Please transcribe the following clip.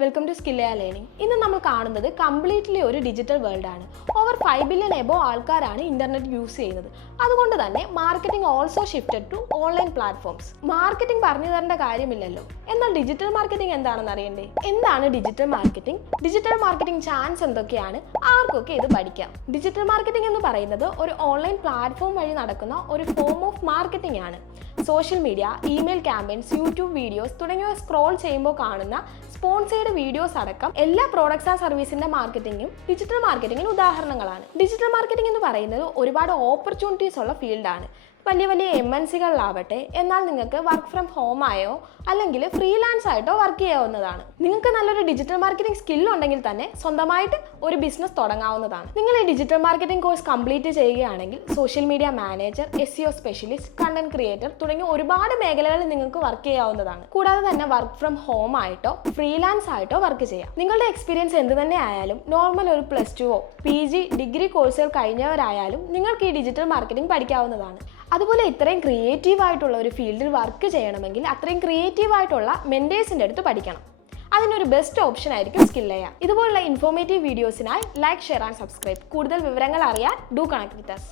welcome to Skillaya Learning. ഇന്ന് നമ്മൾ കാണുന്നത് കംപ്ലീറ്റ്ലി ഒരു ഡിജിറ്റൽ വേൾഡ് ആണ്. ഓവർ 5 ബില്യൺ എബോ ആൾക്കാരാണ് ഇന്റർനെറ്റ് യൂസ് ചെയ്യുന്നത്. അതുകൊണ്ട് തന്നെ marketing also shifted to online platforms. Marketing പറഞ്ഞു തരേണ്ട കാര്യമില്ലല്ലോ. എന്നാൽ ഡിജിറ്റൽ മാർക്കറ്റിംഗ് എന്താണെന്ന് അറിയണ്ടേ? എന്താണ് digital marketing? Digital marketing chance എന്തൊക്കെയാണ്? ആർക്കൊക്കെ ഇത് പഠിക്കാം? ഡിജിറ്റൽ മാർക്കറ്റിംഗ് എന്ന് പറയുന്നത് ഒരു ഓൺലൈൻ പ്ലാറ്റ്ഫോം വഴി നടക്കുന്ന ഒരു ഫോം ഓഫ് മാർക്കറ്റിംഗ് ആണ്. Social media, email campaigns, YouTube videos തുടങ്ങിയവ സ്ക്രോൾ ചെയ്യുമ്പോൾ കാണുന്ന സ്പോൺസേർഡ് വീഡിയോസ് അടക്കം എല്ലാ പ്രോഡക്ട്സ് ആൻഡ് സർവീസിന്റെ മാർക്കറ്റിംഗും ഡിജിറ്റൽ മാർക്കറ്റിംഗിന് ഉദാഹരണങ്ങളാണ്. ഡിജിറ്റൽ മാർക്കറ്റിംഗ് എന്ന് പറയുന്നത് ഒരുപാട് ഓപ്പർച്യൂണിറ്റീസ് ഉള്ള ഫീൽഡാണ്. വലിയ വലിയ MNCകളിലാവട്ടെ, എന്നാൽ നിങ്ങൾക്ക് വർക്ക് ഫ്രം ഹോം ആയോ അല്ലെങ്കിൽ ഫ്രീലാൻസ് ആയിട്ടോ വർക്ക് ചെയ്യാവുന്നതാണ്. നിങ്ങൾക്ക് നല്ലൊരു ഡിജിറ്റൽ മാർക്കറ്റിംഗ് സ്കിൽ ഉണ്ടെങ്കിൽ തന്നെ സ്വന്തമായിട്ട് ഒരു ബിസിനസ് തുടങ്ങാവുന്നതാണ്. നിങ്ങൾ ഈ ഡിജിറ്റൽ മാർക്കറ്റിംഗ് കോഴ്സ് കംപ്ലീറ്റ് ചെയ്യുകയാണെങ്കിൽ social media manager, SEO specialist, content creator തുടങ്ങിയ ഒരുപാട് മേഖലകളിൽ നിങ്ങൾക്ക് വർക്ക് ചെയ്യാവുന്നതാണ്. കൂടാതെ തന്നെ വർക്ക് ഫ്രം ഹോം ആയിട്ടോ ഫ്രീലാൻസ് ആയിട്ടോ വർക്ക് ചെയ്യാം. നിങ്ങളുടെ എക്സ്പീരിയൻസ് എന്ത് തന്നെ ആയാലും, നോർമൽ ഒരു +2 PG ഡിഗ്രി കോഴ്സുകൾ കഴിഞ്ഞവരായാലും നിങ്ങൾക്ക് ഈ ഡിജിറ്റൽ മാർക്കറ്റിംഗ് പഠിക്കാവുന്നതാണ്. അതുപോലെ ഇത്രയും ക്രിയേറ്റീവ് ആയിട്ടുള്ള ഒരു ഫീൽഡിൽ വർക്ക് ചെയ്യണമെങ്കിൽ അത്രയും ക്രിയേറ്റീവ് ആയിട്ടുള്ള മെന്റേഴ്സിന്റെ അടുത്ത് പഠിക്കണം. അതിനൊരു ബെസ്റ്റ് ഓപ്ഷൻ ആയിരിക്കും സ്കില്ലയ. ഇതുപോലുള്ള ഇൻഫോർമേറ്റീവ് വീഡിയോസിനായി ലൈക്ക്, ഷെയർ ആൻഡ് സബ്സ്ക്രൈബ്. കൂടുതൽ വിവരങ്ങൾ അറിയാൻ ഡു കണക്ട് വിത്ത് us.